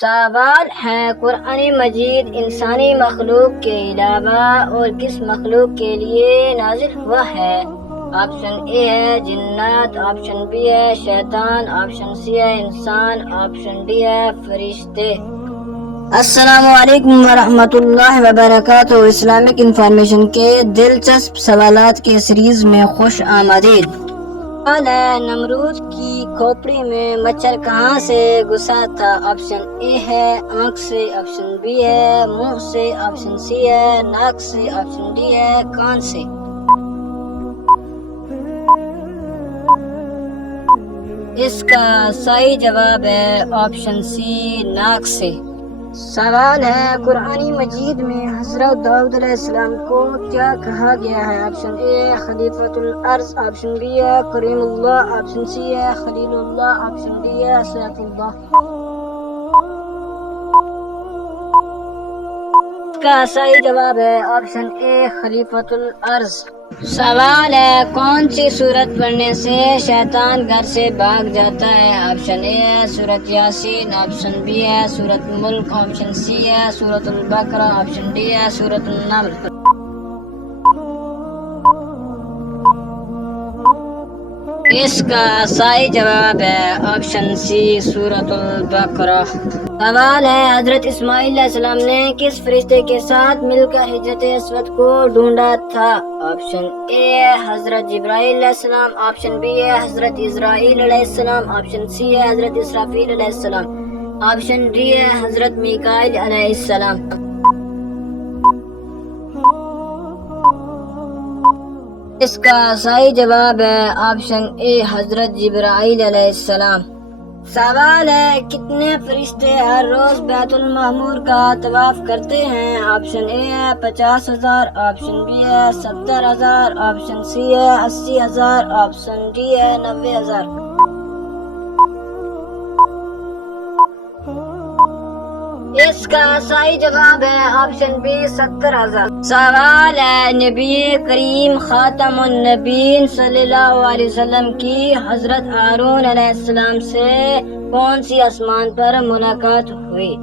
سوال ہے قرآن مجید انسانی مخلوق کے علاوہ اور کس مخلوق کے لیے نازل ہوا ہے؟ آپشن اے ہے جنات، آپشن بی ہے شیطان، آپشن سی ہے انسان، آپشن ڈی ہے فرشتے۔ السلام علیکم ورحمۃ اللہ وبرکاتہ۔ اسلامک انفارمیشن کے دلچسپ سوالات کے سیریز میں خوش آمدید۔ سوال ہے نمرود کی کھوپڑی میں مچھر کہاں سے گھسا تھا؟ آپشن اے ہے آنکھ سے، آپشن بی ہے منہ سے، آپشن سی ہے ناک سے، آپشن ڈی ہے کان سے۔ اس کا صحیح جواب ہے آپشن سی ناک سے۔ سوال ہے قرآن مجید میں حضرت داؤد علیہ السلام کو کیا کہا گیا ہے؟ آپشن اے ہے خلیفۃ الارض، آپشن بی ہے کریم اللہ، آپشن سی ہے خلیل اللہ، آپشن ڈی ہے سیف اللہ۔ اس کا صحیح جواب ہے آپشن اے خلیفۃ الارض۔ سوال ہے کون سی سورت پڑھنے سے شیطان گھر سے بھاگ جاتا ہے؟ آپشن اے ہے سورت یاسین، آپشن بی ہے سورت ملک، آپشن سی ہے سورت البقرہ، آپشن ڈی ہے سورت النمل۔ اس کا صحیح جواب ہے آپشن سی سورت البقرہ۔ سوال ہے حضرت اسماعیل علیہ السلام نے کس فرشتے کے ساتھ مل کر حجرۃ اسود کو ڈھونڈا تھا؟ آپشن اے ہے حضرت جبرائیل علیہ السلام، آپشن بی ہے حضرت اسرائیل علیہ السلام، آپشن سی ہے حضرت اسرافیل علیہ السلام، آپشن ڈی ہے حضرت میکائیل علیہ السلام۔ اس کا صحیح جواب ہے آپشن اے حضرت جبرائیل علیہ السلام۔ سوال ہے کتنے فرشتے ہر روز بیت المعمور کا طواف کرتے ہیں؟ آپشن اے ہے 50,000، آپشن بی ہے 70,000، آپشن سی ہے 80,000، آپشن ڈی ہے 90,000۔ اس کا صحیح جواب ہے آپشن بی 70,000۔ سوال ہے نبی کریم خاتم النبیین صلی اللہ علیہ وسلم کی حضرت ہارون علیہ السلام سے کون سی آسمان پر ملاقات ہوئی؟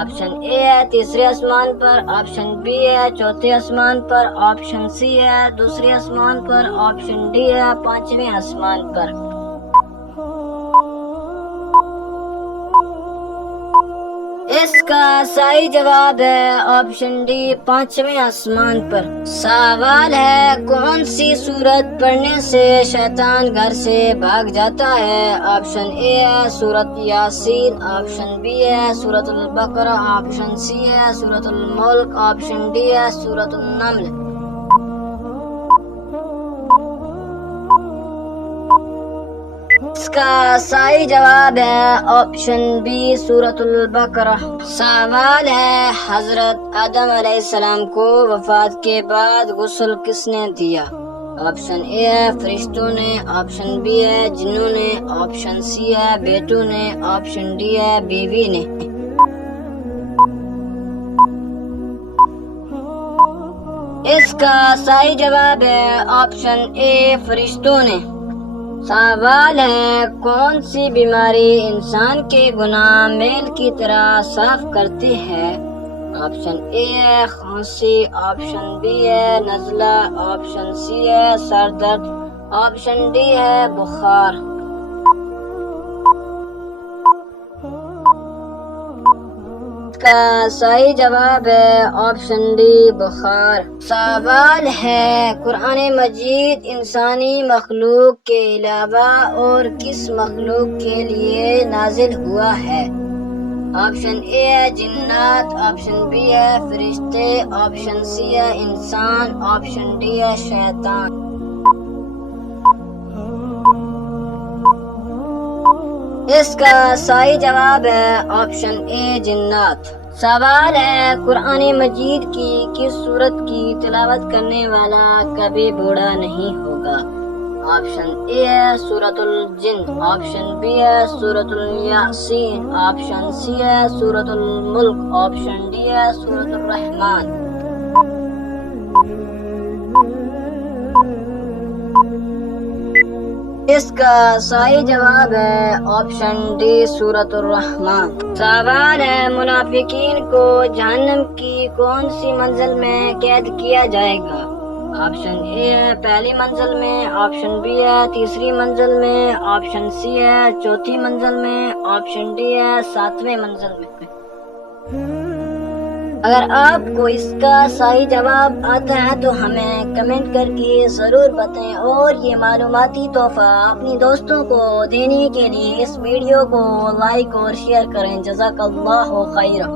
آپشن اے ہے تیسرے آسمان پر، آپشن بی ہے چوتھے آسمان پر، آپشن سی ہے دوسرے آسمان پر، آپشن ڈی ہے پانچویں آسمان پر۔ اس کا صحیح جواب ہے آپشن ڈی پانچویں آسمان پر۔ سوال ہے کون سی سورت پڑھنے سے شیطان گھر سے بھاگ جاتا ہے؟ آپشن اے ہے سورت یاسین، آپشن بی ہے سورت البقرہ، آپشن سی ہے سورت الملک، آپشن ڈی ہے سورت النمل۔ اس کا صحیح جواب ہے آپشن بی سورت البقرہ۔ سوال ہے حضرت آدم علیہ السلام کو وفات کے بعد غسل کس نے دیا؟ آپشن اے ہے فرشتوں نے، آپشن بی ہے جنوں نے، آپشن سی ہے بیٹوں نے، آپشن ڈی ہے بیوی نے۔ اس کا صحیح جواب ہے آپشن اے فرشتوں نے۔ سوال ہے کون سی بیماری انسان کے گناہ میل کی طرح صاف کرتی ہے؟ آپشن اے ہے کھانسی، آپشن بی ہے نزلہ، آپشن سی ہے سر درد، آپشن ڈی ہے بخار۔ اس کا صحیح جواب ہے آپشن ڈی بخار۔ سوال ہے قرآن مجید انسانی مخلوق کے علاوہ اور کس مخلوق کے لیے نازل ہوا ہے؟ آپشن اے ہے جنات، آپشن بی ہے فرشتے، آپشن سی ہے انسان، آپشن ڈی ہے شیطان۔ اس کا صحیح جواب ہے آپشن اے جنات۔ سوال ہے قرآن مجید کی کس سورت کی تلاوت کرنے والا کبھی بوڑھا نہیں ہوگا؟ آپشن اے ہے سورت الجن، آپشن بی ہے سورت الیاسین، آپشن سی ہے سورت الملک، آپشن ڈی ہے سورت الرحمن۔ اس کا صحیح جواب ہے آپشن ڈی سورۃ الرحمن۔ سوال ہے منافقین کو جہنم کی کون سی منزل میں قید کیا جائے گا؟ آپشن اے ہے پہلی منزل میں، آپشن بی ہے تیسری منزل میں، آپشن سی ہے چوتھی منزل میں، آپشن ڈی ہے ساتویں منزل میں۔ اگر آپ کو اس کا صحیح جواب آتا ہے تو ہمیں کمنٹ کر کے ضرور بتائیں، اور یہ معلوماتی تحفہ اپنی دوستوں کو دینے کے لیے اس ویڈیو کو لائک اور شیئر کریں۔ جزاک اللہ خیرہ۔